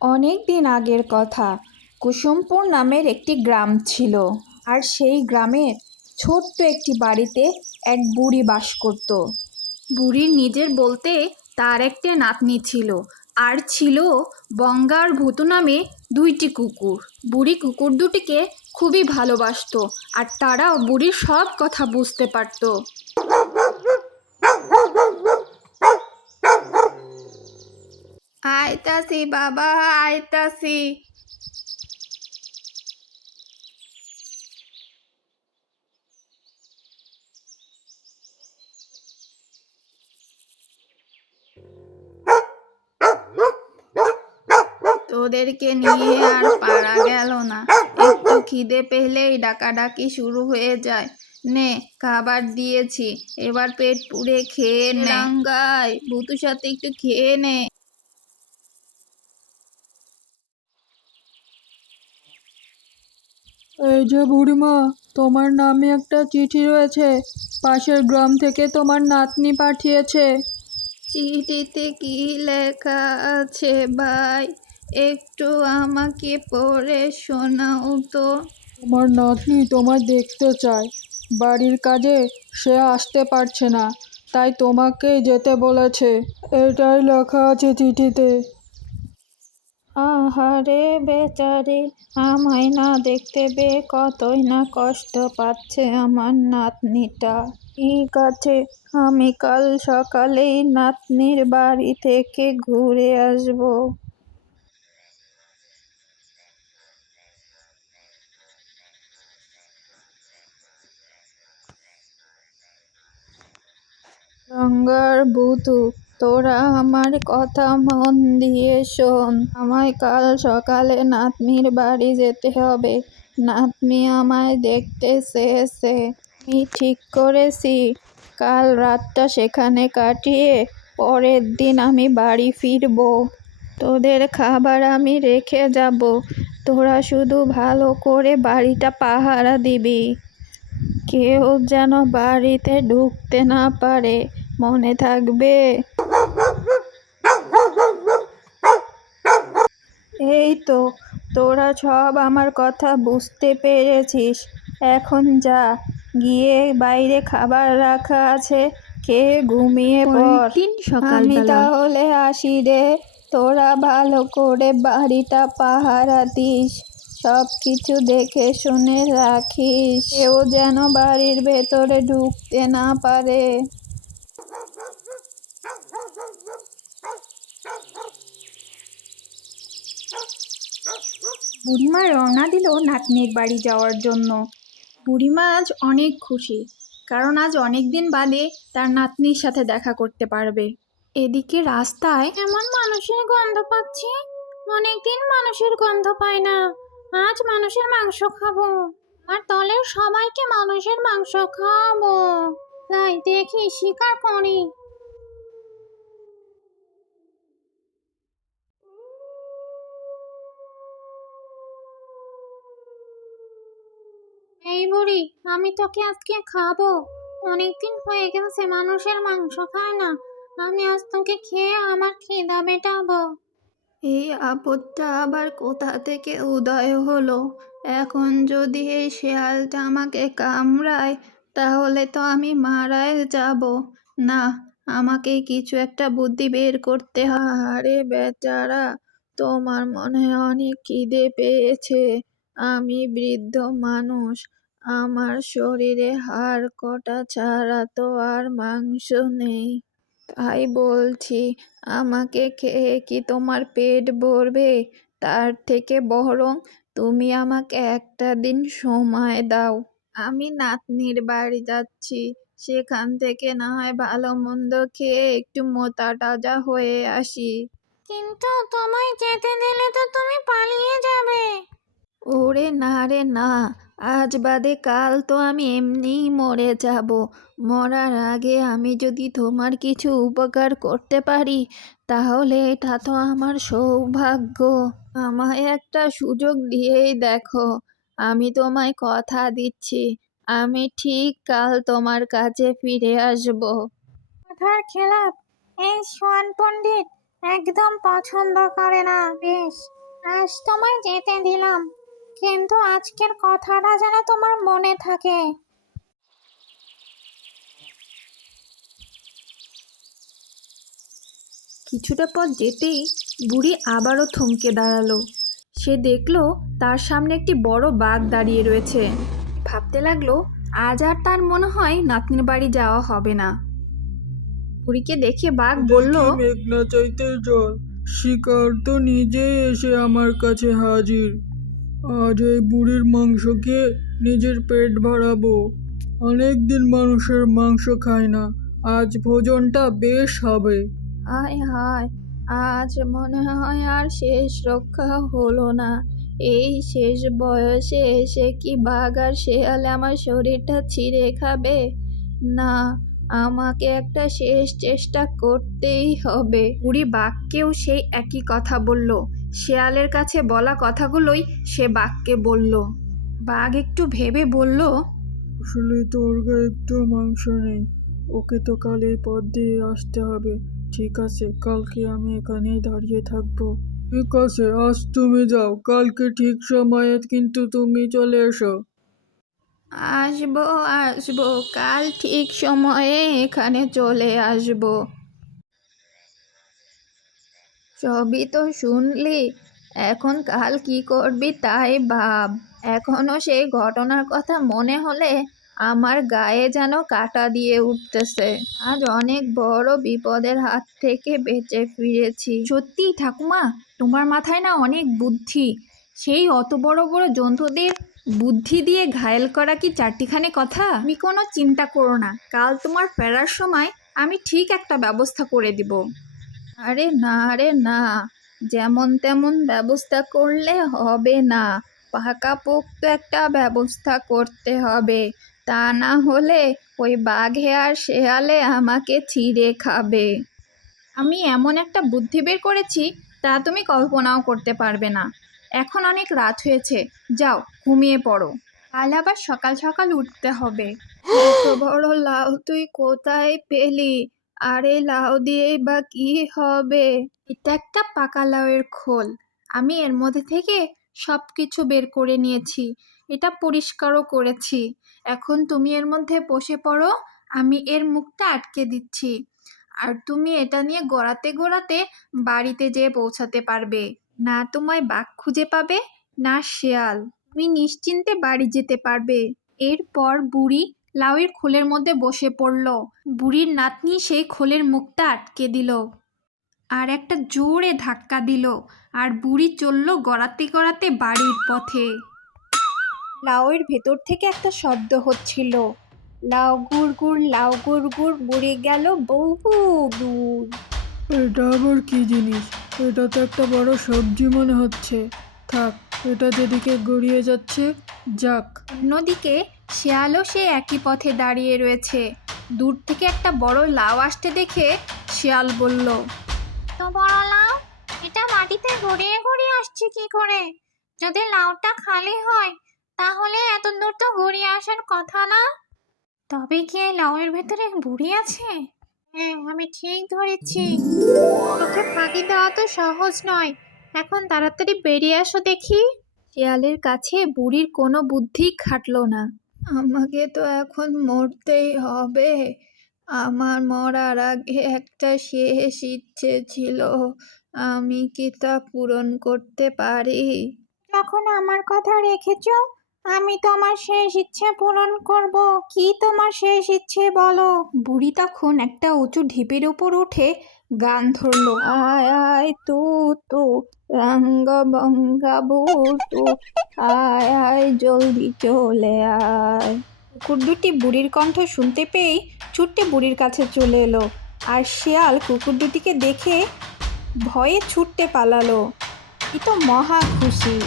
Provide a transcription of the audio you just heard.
অনেক দিন আগের কথা। কুসুমপুর নামের একটি গ্রাম ছিল আর সেই গ্রামের ছোট্ট একটি বাড়িতে এক বুড়ি বাস করত। বুড়ির নিজের বলতে তার একটা নাতনি ছিল আর ছিল বঙ্গা আর ভুতু নামে দুইটি কুকুর। বুড়ি কুকুর দুটিকে খুবই ভালোবাসত আর তারাও বুড়ির সব কথা বুঝতে পারতো। আইতাছি বাবা, আইতাছি। তোদেরকে নিয়ে আর পারা গেল না। একটু খিদে পেলেই ডাকাডাকি শুরু হয়ে যায়। নে, খাবার দিয়েছি। এবার পেট পুড়ে খেয়ে নে। রাঙ্গাই ভুতুর সাথে একটু খেয়ে নে। এই যে বুড়িমা তোমার নামে একটা চিঠি রয়েছে। পাশের গ্রাম থেকে তোমার নাতনি পাঠিয়েছে। চিঠিতে কি লেখা আছে ভাই? একটু আমাকে পড়ে শোনাও তো। তোমার নাতনি তোমায় দেখতে চায়। বাড়ির কাজে সে আসতে পারছে না তাই তোমাকেই যেতে বলেছে। এটাই লেখা আছে চিঠিতে। আহারে বেচারি, আমায় না দেখতে বে কতই না কষ্ট পাচ্ছে আমার নাতনিটা। ঠিক আছে আমি কাল সকালেই নাতনির বাড়ি থেকে ঘুরে আসব। গঙ্গার বুতু তোরা আমার কথা মন দিয়ে শোন। আমায় কাল সকালে নাতনির বাড়ি যেতে হবে। নাতনি আমায় দেখতে চেয়েছে। আমি ঠিক করেছি। কাল রাতটা সেখানে কাটিয়ে পরের দিন আমি বাড়ি ফিরবো। তোদের খাবার আমি রেখে যাব। তোরা শুধু ভালো করে বাড়িটা পাহারা দিবি। কেউ যেন বাড়িতে ঢুকতে না পারে। মনে থাকবে এই তো তোরা সব আমার কথা বুঝতে পেরেছিস। এখন যা গিয়ে বাইরে খাবার রাখা আছে খেয়ে ঘুমিয়ে পড়। আমি তাহলে আসি রে তোরা ভালো করে বাড়িটা পাহারা দিস সব কিছু দেখে শুনে রাখিস। কেউ যেন বাড়ির ভেতরে ঢুকতে না পারে। বুড়িমা রওনা দিল নাতনির বাড়ি যাওয়ার জন্য। বুড়িমা আজ অনেক খুশি, কারণ আজ অনেক দিন বাদে তার নাতনির সাথে দেখা করতে পারবে। এদিকে রাস্তায় এমন মানুষের গন্ধ পাচ্ছি, অনেকদিন মানুষের গন্ধ পায় না। আজ মানুষের মাংস খাব, আর দলের সবাইকে মানুষের মাংস খাব তাই দেখি শিকার করি। বুড়ি, আমি তোকে আজকে খাব। অনেকদিন হয়ে গেছে, মানুষের মাংস খায় না। আমি আজ তোকে খেয়ে আমার খিদা মেটাবো। এই আপদটা আবার কোথা থেকে উদয় হলো? এখন যদি এই শেয়ালটা আমাকে কামড়ায়, তাহলে তো আমি মারাই যাব। না, আমাকে কিছু একটা বুদ্ধি বের করতে আরে বেচারা, তোমার মনে অনেক খিদে পেয়েছে। আমি বৃদ্ধ মানুষ আমার শরীরে হাড় কটা ছাড়া তো আর মাংস নেই। তাই বলছি, আমাকে খেয়ে কি তোমার পেট ভরবে? তার থেকে বরং তুমি আমাকে একটা দিন সময় দাও। আমি নাতনির বাড়ি যাচ্ছি। সেখান থেকে না হয় ভালো মন্দ খেয়ে একটু মোটা তাজা হয়ে আসি। কিন্তু তোমায় যেতে দিলে তো তুমি পালিয়ে যাবে। ওরে না রে না, আজ বাদে কাল তো আমি এমনিই মরে যাব। মরার আগে আমি যদি তোমার কিছু উপকার করতে পারি, তাহলে এটা তো আমার সৌভাগ্য। আমায় একটা সুযোগ দিয়েই দেখো, আমি তোমায় কথা দিচ্ছি, আমি ঠিক কাল তোমার কাছে ফিরে আসব। কথার খেলাপ, এই সোয়ান পণ্ডিত, একদম পছন্দ করে না, বেশ। আজ তোমায় যেতে দিলাম। কিন্তু আজকের কথাটা যেন তোমার মনে থাকে। কিছুটা পথ যেতেই বুড়ি আবারও থমকে দাঁড়াল। সে দেখল তার সামনে একটি বড় বাঘ দাঁড়িয়ে রয়েছে। ভাবতে লাগল আজ আর তার মনে হয় নাতনির বাড়ি যাওয়া হবে না। বুড়িকে দেখে বাঘ বলল মেঘনা চাইতে জল। শিকার তো নিজে এসে আমার কাছে হাজির। আজ এই বুড়ির মাংস খেয়ে নিজের পেট ভরাবো। অনেক দিন মানুষের মাংস খায় না। আজ ভোজনটা বেশ হবে। হায় হায় আজ মনে হয় আর শেষ রক্ষা হলো না। এই শেষ বয়সে এসে কি বাঘ আর শেয়ালে আমার শরীরটা ছিঁড়ে খাবে? না আমাকে একটা শেষ চেষ্টা করতেই হবে। বুড়ি বাঘকেও সেই একই কথা বলল। শেয়ালের কাছে বলা কথাগুলোই সে বাঘকে বলল। বাঘ একটু ভেবে বলল আসলে তোর গায়ে একটু মাংস নেই ওকে তো কাল এই পথ দিয়ে আসতে হবে। ঠিক আছে কালকে আমি এখানেই দাঁড়িয়ে থাকব? ঠিক আছে আজ তুমি যাও কালকে ঠিক সময়ে কিন্তু তুমি চলে এসো। আসব আসব কাল ঠিক সময়ে এখানে চলে আসব। সবই তো শুনলি? এখন কাল কি করবি তাই ভাব। এখনও সেই ঘটনার কথা মনে হলে আমার গায়ে যেন কাটা দিয়ে উঠতেছে। আজ অনেক বড় বিপদের হাত থেকে বেঁচে ফিরেছি। সত্যি ঠাকুমা, তোমার মাথায় না অনেক বুদ্ধি। সেই অত বড় বড় জন্তুদের বুদ্ধি দিয়ে ঘায়েল করা কি চারটিখানি কথা? তুমি কোনো চিন্তা করো না। কাল তোমার ফেরার সময় আমি ঠিক একটা ব্যবস্থা করে দিব। আরে না রে না। যেমন তেমন ব্যবস্থা করলে হবে না। পাকাপোক্ত একটা ব্যবস্থা করতে হবে। তা না হলে ওই বাঘে আর শেয়ালে আমাকে ছিঁড়ে খাবে। আমি এমন একটা বুদ্ধি বের করেছি, তা তুমি কল্পনাও করতে পারবে না। এখন অনেক রাত হয়েছে, যাও, ঘুমিয়ে পড়ো। কাল আবার সকাল সকাল উঠতে হবে। বড় লাউ তুই কোথায় পেলি? আর এই লাউ দিয়েই বা কি হবে? এটা একটা পাকা লাউয়ের খোল। আমি এর মধ্যে থেকে সব কিছু বের করে নিয়েছি। এটা পরিষ্কারও করেছি। এখন তুমি এর মধ্যে বসে পড়ো, আমি এর মুখটা আটকে দিচ্ছি। আর তুমি এটা নিয়ে গড়াতে গড়াতে বাড়িতে যেয়ে পৌঁছাতে পারবে। না তোমায় বাঘ খুঁজে পাবে, না শেয়াল। তুমি নিশ্চিন্তে বাড়ি যেতে পারবে। এরপর বুড়ি লাউয়ের খোলের মধ্যে বসে পড়ল। বুড়ির নাতনি সেই খোলের মুখটা আটকে দিল। আর একটা জোরে ধাক্কা দিল আর বুড়ি চলল গড়াতে গড়াতে বাড়ির পথে। লাউয়ের ভেতর থেকে একটা শব্দ হচ্ছিল। লাউ গুড় গুড় লাউ গুড় গুড় বুড়ি গেল বহু দূর এটা আবার কি জিনিস? এটা তো একটা বড় সবজি মনে হচ্ছে। থাক এটা যেদিকে গড়িয়ে যাচ্ছে যাক। অন্যদিকে শেয়ালও সে একই পথে দাঁড়িয়ে রয়েছে। দূর থেকে একটা বড় লাউ আসতে দেখে শেয়াল বলল তো বড় লাউ এটা মাটিতে গড়িয়ে গড়িয়ে আসছে কি করে? যদি লাউটা খালি হয় তাহলে এত দূর তো গড়িয়ে আসার কথা না? তবে কি এই লাউয়ের ভেতরে বুড়ি আছে? হ্যাঁ আমি ঠিক ধরেছি। ওকে ফাঁকি দেওয়া তো সহজ নয়। এখন তাড়াতাড়ি বেরিয়ে আসো দেখি। শেয়ালের কাছে বুড়ির কোনো বুদ্ধি খাটলো না। আমাকে তো এখন মরতেই হবে। আমার মরার আগে একটা শেষ ইচ্ছে ছিল। আমি কি তা পূরণ করতে পারি? এখন আমার কথা রেখেছ, আমি তোমার শেষ ইচ্ছে পূরণ করব। কি তোমার শেষ ইচ্ছে বলো? বুড়ি তখন একটা উঁচু ঢিপের উপর উঠে গান ধরলো। আয় আয়, তু তু, রঙ্গ বঙ্গা বুটু আয় আয়, জলদি চলে আয়। কুকুর দুটি বুড়ির কণ্ঠ শুনতে পেয়েই ছুটে বুড়ির কাছে চলে এলো আর শেয়াল কুকুর দুটিকে দেখে ভয়ে ছুটতে পালালো। এ তো মহা খুশি।